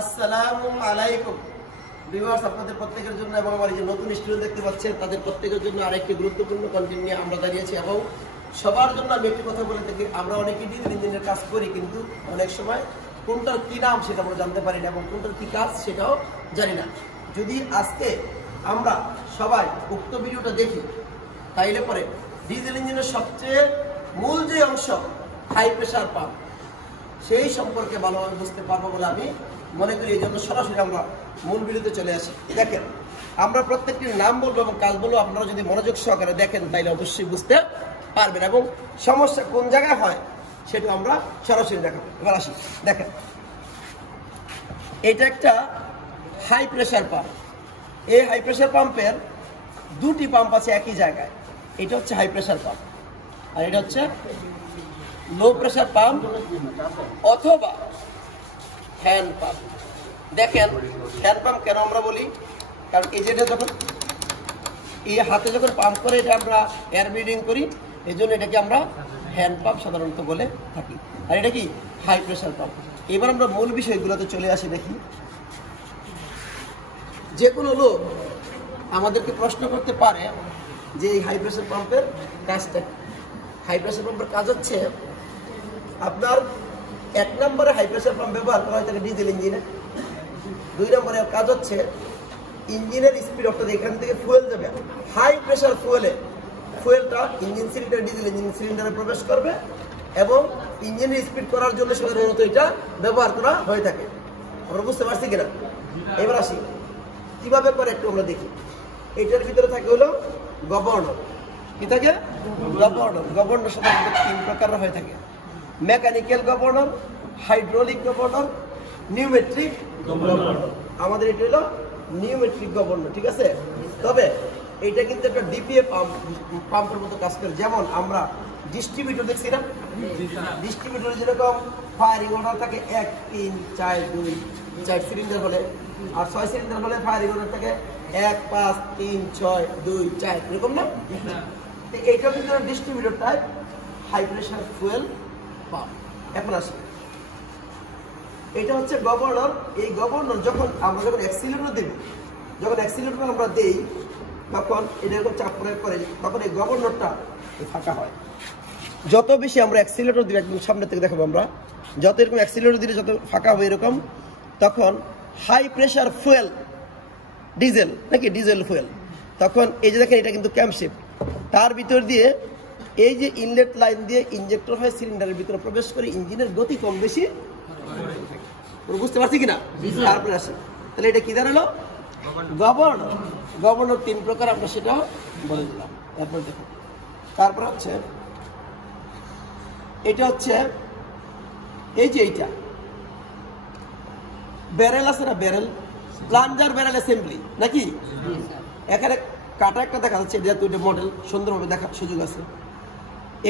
আসসালামু আলাইকুম ভিউয়ার্স, আপনাদের প্রত্যেকের জন্য এবং আমার যে নতুন স্টুডেন্ট দেখতে পাচ্ছেন তাদের প্রত্যেকের জন্য আরেকটি গুরুত্বপূর্ণ কন্টেন্ট নিয়ে আমরা দাঁড়িয়েছি। এবং সবার জন্য আমি একটি কথা বলে থাকি, আমরা অনেকেই ডিজিটাল ইঞ্জিনিয়ার কাজ করি, কিন্তু অনেক সময় কোনটার কী নাম সেটা আমরা জানতে পারি না এবং কোনটার কী কাজ সেটাও জানি না। যদি আজকে আমরা সবাই উক্ত ভিডিওটা দেখি তাইলে পরে ডিজিটাল ইঞ্জিনের সবচেয়ে মূল যে অংশ হাই প্রেশার পাম্প সেই সম্পর্কে ভালোভাবে বুঝতে পারবো বলে আমি মনে করি। এই জন্য সরাসরি আমরা মূল ভিডিওতে চলে আসি। দেখেন, আমরা প্রত্যেকটির নাম বলবো এবং কাজ বলবো, আপনারা যদি মনোযোগ সহকারে দেখেন তাইলে অবশ্যই বুঝতে পারবেন এবং সমস্যা কোন জায়গায় হয় সেটা আমরা সরাসরি দেখাবো। এবার আসি, দেখেন এটা একটা হাই প্রেশার পাম্প। এই হাই প্রেশার পাম্পের দুটি পাম্প আছে একই জায়গায়। এটা হচ্ছে হাই প্রেশার পাম্প আর এটা হচ্ছে লো প্রেশার পাম্প অথবা হ্যান্ড পাম্প। দেখেন হ্যান্ড পাম্প কেন আমরা বলি, কারণ এই যেটা যখন এই হাতে যখন পাম্প করে এটা আমরা এয়ার ব্লিডিং করি, এই জন্য এটাকে আমরা হ্যান্ড পাম্প সাধারণত বলে থাকি। আর এটা কি হাই প্রেশার পাম্প। এবার আমরা মূল বিষয়গুলোতে চলে আসি। দেখি, যে কোনো লোক আমাদেরকে প্রশ্ন করতে পারে যে এই হাই প্রেশার পাম্পের কাজটা। হাই প্রেশার পাম্পের কাজ হচ্ছে আপনার এক নম্বরে হাই প্রেশার পাম্প ব্যবহার করা হয় থাকে ডিজেল ইঞ্জিনে। দুই নম্বরে কাজ হচ্ছে ইঞ্জিনের স্পিড, অর্থাৎ এখান থেকে ফুয়েল যাবে হাই প্রেশার ফুয়েলটা ইঞ্জিন সিলিন্ডার ডিজেল ইঞ্জিন সিলিন্ডারে প্রবেশ করবে এবং ইঞ্জিনের স্পিড করার জন্য সাধারণত এটা ব্যবহার করা হয়ে থাকে। আমরা বুঝতে পারছি কিনা? এবার আসি কিভাবে করে একটু আমরা দেখি। এটার ভিতরে থাকে হলো গভর্নর। কি থাকে? গভর্নর। গভর্নর সাধারণত তিন প্রকার হয়ে থাকে: mechanical governor, hydraulic governor, pneumatic governor. আমাদের এটা হলো নিউমেট্রিক গভর্নর, ঠিক আছে? তবে এটা কিন্তু একটা ডিপিএ পাম্পের মতো কাজ করে। যেমন আমরা ডিস্ট্রিবিউটর দেখছি না, ডিস্ট্রিবিউটরে যেরকম ফায়ারিং অর্ডার থাকে 1, 3, 4, 2, 4 সিলিন্ডার হলে, আর 6 সিলিন্ডার হলে ফায়ারিং অর্ডার থাকে 1, 5, 3, 6, 2, 4, এরকম না? এইটা কিন্তু distributor type high pressure fuel pump. এখন আসি, এটা হচ্ছে গভর্নর। এই গভর্নর যখন আমরা অ্যাক্সিলারেটর দেব, যখন অ্যাক্সিলারেটর আমরা দেই তখন এটা এরকম চাপ প্রয়োগ করে, তখন এই গভর্নরটা ফাঁকা হয়। যত বেশি আমরা অ্যাক্সিলারেটর দিই, একদম সামনে থেকে দেখাবো আমরা, যত এরকম অ্যাক্সিলারেটর দিলে যত ফাঁকা হবে এরকম, তখন হাই প্রেশার ফুয়েল ডিজেল নাকি ডিজেল ফুয়েল, তখন এই যে দেখেন এটা কিন্তু ক্যাম্পশেপ, তার ভিতর দিয়ে এই যে ইনলেট লাইন দিয়ে ইনজেক্টর হয়ে সিলিন্ডারের ভিতরে প্রবেশ করে ইঞ্জিনের গতি কম বেশি। বুঝতে পারছি কিনা? তারপরে আসি, তাহলে এটা কি দাঁড়ালো? গভর্নর। গভর্নর তিন প্রকার, আমরা সেটাও বলে দিলাম। তারপরে দেখো, তারপরে হচ্ছে এটা হচ্ছে এই যে এইটা ব্যারেল আছে না, ব্যারেল প্লাঞ্জার ব্যারেল অ্যাসেম্বলি নাকি? এখানে কাটা একটা দেখা যাচ্ছে, এটা দুইটা মডেল সুন্দরভাবে দেখার সুযোগ আছে।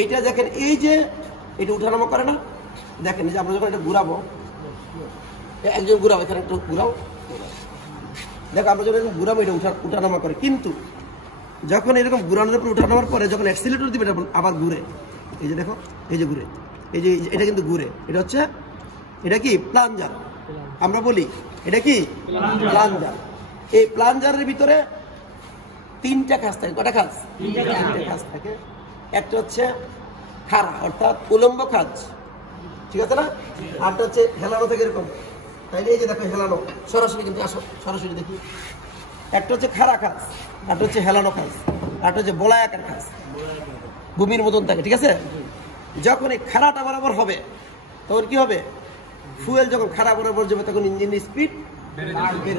এইটা দেখেন, এই যে এটা উঠানামা করে না, দেখেন যে আমরা যখন এটা ঘুরাবো, একজন ঘুরাবো, এখানে একটু ঘুরাও, দেখো আমরা যখন ঘুরাবো এটা উঠানামা করে। কিন্তু যখন এরকম ঘুরানোর পর উঠানামার পরে যখন অ্যাক্সিলারেটর দিবে এটা আবার ঘুরে, এই যে দেখো, এই যে ঘুরে, এই যে এটা কিন্তু ঘুরে। এটা হচ্ছে, এটা কি প্লাঞ্জার আমরা বলি, এটা কি প্লাঞ্জার। এই প্লাঞ্জারের ভিতরে তিনটা কাজ থাকে। কটা কাজ? তিনটা কাজ থাকে। একটা হচ্ছে খাড়া, অর্থাৎ উলম্ব কাজ, ঠিক আছে না? আরটা হচ্ছে হেলানো থেকে এরকম, তাইলে এই যে দেখো হেলানো, সরাসরি কিন্তু আসো সরাসরি দেখি। একটা হচ্ছে খাড়া কাজ, আরটা হচ্ছে হেলানো কাজ, আরটা হচ্ছে বলায়াকার কাজ, ভূমির মতন থাকে, ঠিক আছে? যখন এই খাড়াটা বরাবর হবে তখন কি হবে? ফুয়েল যখন খাড়া বরাবর যাবে তখন ইঞ্জিনের স্পিড বেড়ে যাবে।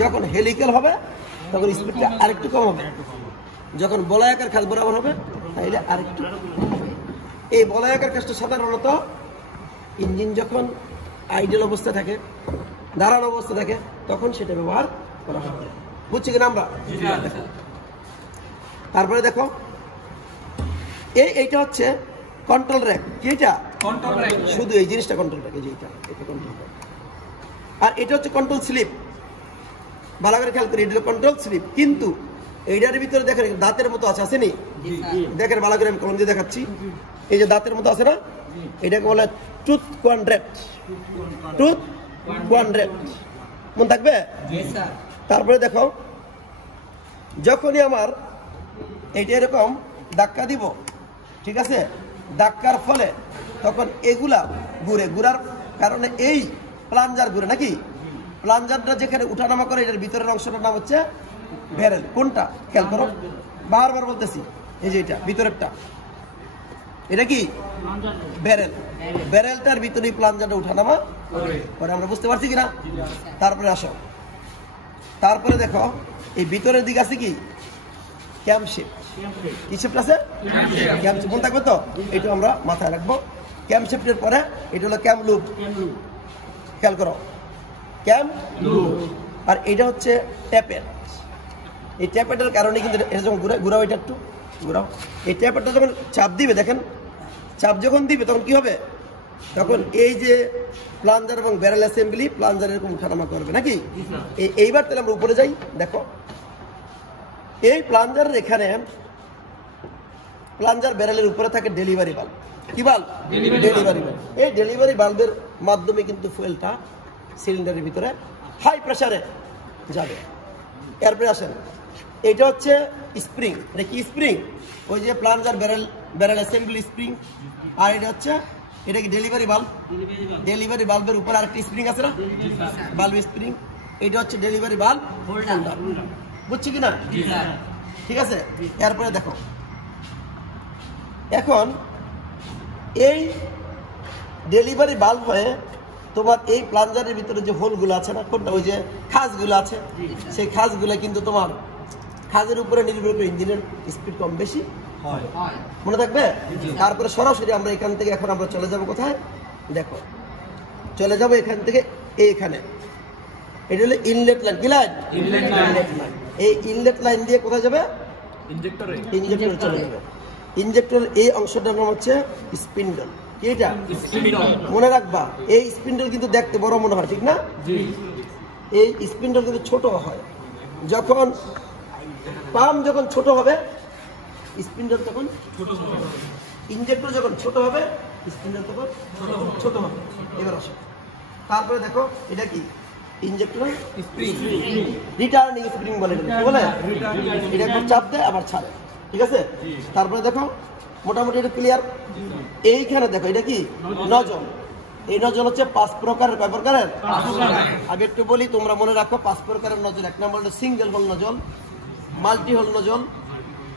যখন হেলিক্যাল হবে তখন স্পিডটা আরেকটু কম হবে। যখন বলায়াকার কাজ বরাবর হবে তাইলে আরেকটু। এই বলায়াকার কাজটা সাধারণত ইঞ্জিন যখন আইডেল অবস্থা থাকে, দাঁড়ানো অবস্থা থাকে, তখন সেটা ব্যবহার করা হবে। বুঝছি কিনা আমরা? তারপরে দেখো, এইটা হচ্ছে কন্ট্রোল র্যাক। কি এটা? Control rack. শুধু এই জিনিসটা কন্ট্রোল র্যাক, এই যে এটা কন্ট্রোল র্যাক। আর এটা হচ্ছে কন্ট্রোল স্লিপ। ভালো করে খেয়াল করি, এটা কন্ট্রোল স্লিপ। কিন্তু এইটার ভিতরে দেখেন দাঁতের মতো আছে, আসেনি? দেখেন ভালো করে, আমি কলম দিয়ে দেখাচ্ছি। এই যে দাঁতের মতো আছে না, এটাকে বলে টুথ কোয়াড্রেন্ট। টুথ 100 মনে থাকবে। তারপরে দেখো যখনই আমার এইটা এরকম ধাক্কা দিব, ঠিক আছে, ধাক্কার ফলে তখন এগুলা ঘুরার কারণে এই প্লাঞ্জার ঘুরে নাকি, প্লাঞ্জারটা যেখানে উঠানামা করে এটার ভিতরের অংশটার নাম হচ্ছে ব্যারেল। কোনটা খেয়াল করো, বারবার বলতেছি, এই যে এটা ভিতরেরটা, এটা কি ব্যারেল। ব্যারেলটার ভিতরে প্লাঞ্জারটা উঠানামা করে, আমরা বুঝতে পারছি কিনা। তারপরে আসো, তারপরে দেখো এই ভিতরের দিকে আছে কি ক্যাম্পশেপ। কি শেপ আছে? ক্যাম্পশেপ মনে থাকবে তো, এটা আমরা মাথায় রাখবো। ক্যাম্পশেপের পরে এটা হলো ক্যাম্প লুপ, খেয়াল করো ক্যাম্প লুপ। আর এটা হচ্ছে ট্যাপেট। এই ট্যাপেটের কারণে কিন্তু এটা যখন ঘুরাও, এটা একটু ঘুরাও, এই ট্যাপেটটা যখন চাপ দিবে, দেখেন চাপ যখন দিবে তখন কি হবে, তখন এই যে প্লাঞ্জার এবং ব্যারেল অ্যাসেম্বলি প্লাঞ্জার এরকম উঠানামা করবে নাকি। এইবার তাহলে আমরা উপরে যাই। দেখো এই প্লাঞ্জারের এখানে প্লাঞ্জার ব্যারেলের উপরে থাকে ডেলিভারি বাল্ব। কি বাল্ব? Delivery bulb. এই ডেলিভারি বাল্বের মাধ্যমে কিন্তু ফুয়েলটা সিলিন্ডারের ভিতরে হাই প্রেসারে যাবে। এরপরে আসেন, এটা হচ্ছে স্প্রিং। এটা কি স্প্রিং? ওই যে প্লাঞ্জার ব্যারেল অ্যাসেম্বলি স্প্রিং। আর এটা হচ্ছে, এটা কি ডেলিভারি বাল্ব। ডেলিভারি বাল্বের উপর আরেকটি স্প্রিং আছে না, বাল্ব স্প্রিং। এটা হচ্ছে ডেলিভারি বাল্ব হোল্ডার। বুঝছি কিনা? ঠিক আছে। এরপরে দেখো এখন এই ডেলিভারি বাল্ব হয়ে তোমার এই প্লাঞ্জারের ভিতরে যে হোলগুলো আছে না, কোনটা ওই যে খাঁজগুলো আছে, সেই খাঁজগুলো কিন্তু তোমার খাঁজের উপরে নির্ভর করে ইঞ্জিনের স্পিড কম বেশি হয়, মনে থাকবে। তারপরে সরাসরি আমরা এখান থেকে এখন আমরা চলে যাব কোথায়, দেখো চলে যাব এখান থেকে এইখানে। এটা হলো ইনলেট লাইন। কি লাইন? Inlet line. এই ইনলেট লাইন দিয়ে কোথায় যাবে? ইনজেক্টরে চলে যাবে। ইনজেক্টর এই অংশটার নাম হচ্ছে স্পিন্ডল। কি এটা? মনে রাখবা, এই স্পিন্ডল কিন্তু দেখতে বড় মনে হয়, ঠিক না? এই স্পিন্ডল কিন্তু ছোট হয়। যখন পাম্প যখন ছোট হবে স্পিন্ডল তখন ছোট হবে, ইনজেক্টর যখন ছোট হবে স্পিন্ডল তখন ছোট হবে। এবার আসো, তারপরে দেখো এটা কি ইনজেক্টর স্প্রিং, রিটার্নিং স্প্রিং বলে। কি বলে? এটা একটু চাপ দেয় আবার ছাড়ে, ঠিক আছে। তারপরে দেখো মোটামুটি এটা ক্লিয়ার। এইখানে দেখো এটা কি নজল। এই নজল হচ্ছে 5 প্রকারের। কয় প্রকারের? আগে একটু বলি, তোমরা মনে রাখো 5 প্রকারের নজল। এক নম্বর হলো single hole nozzle, multi hole nozzle,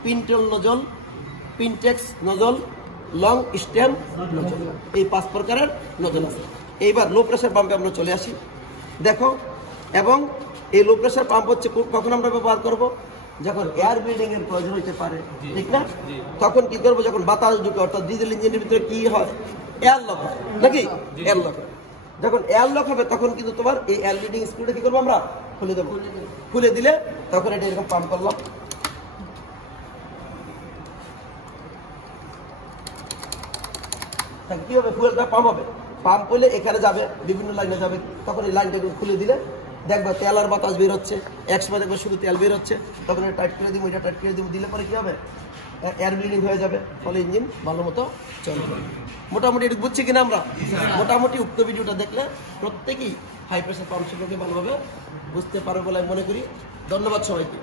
pintle nozzle, pintaux nozzle, long stem nozzle. এই 5 প্রকারের নজল আছে। এইবার লো প্রেসার পাম্পে আমরা চলে আসি। দেখো, এবং এই লো প্রেসার পাম্প হচ্ছে কখন আমরা ব্যবহার করব? যখন এয়ার ব্লিডিং এর প্রয়োজন হতে পারে, ঠিক না? তখন কি করবো? যখন বাতাস ঢুকে, অর্থাৎ ডিজেল ইঞ্জিনের ভিতরে কি হয়, এয়ার লক হয় নাকি, এয়ার লক হয়। যখন এয়ার লক হবে তখন কিন্তু তোমার এই এয়ার ব্লিডিং স্ক্রুটা কি করবো আমরা? খুলে দেবো। খুলে দিলে তখন এটা এরকম পাম্প করলাম। কি হবে? ফুয়েলটা পাম্প হবে। পাম্প হলে এখানে যাবে, বিভিন্ন লাইনে যাবে। তখন এই লাইনটা খুলে দিলে দেখবা তেল আর বাতাস বের হচ্ছে। এক সময় দেখবে শুধু তেল বের হচ্ছে, তখন এটা টাইট করে দিব, এটা টাইট করে দিব। দিলে পরে কি হবে? এয়ার ব্লিডিং হয়ে যাবে, ফলে ইঞ্জিন ভালো মতো চলবে। মোটামুটি এটা বুঝছি কিনা আমরা? মোটামুটি উক্ত ভিডিওটা দেখলে প্রত্যেকেই হাই প্রেসার পাম্প সম্পর্কে ভালোভাবে বুঝতে পারবে বলে মনে করি। ধন্যবাদ সবাইকে।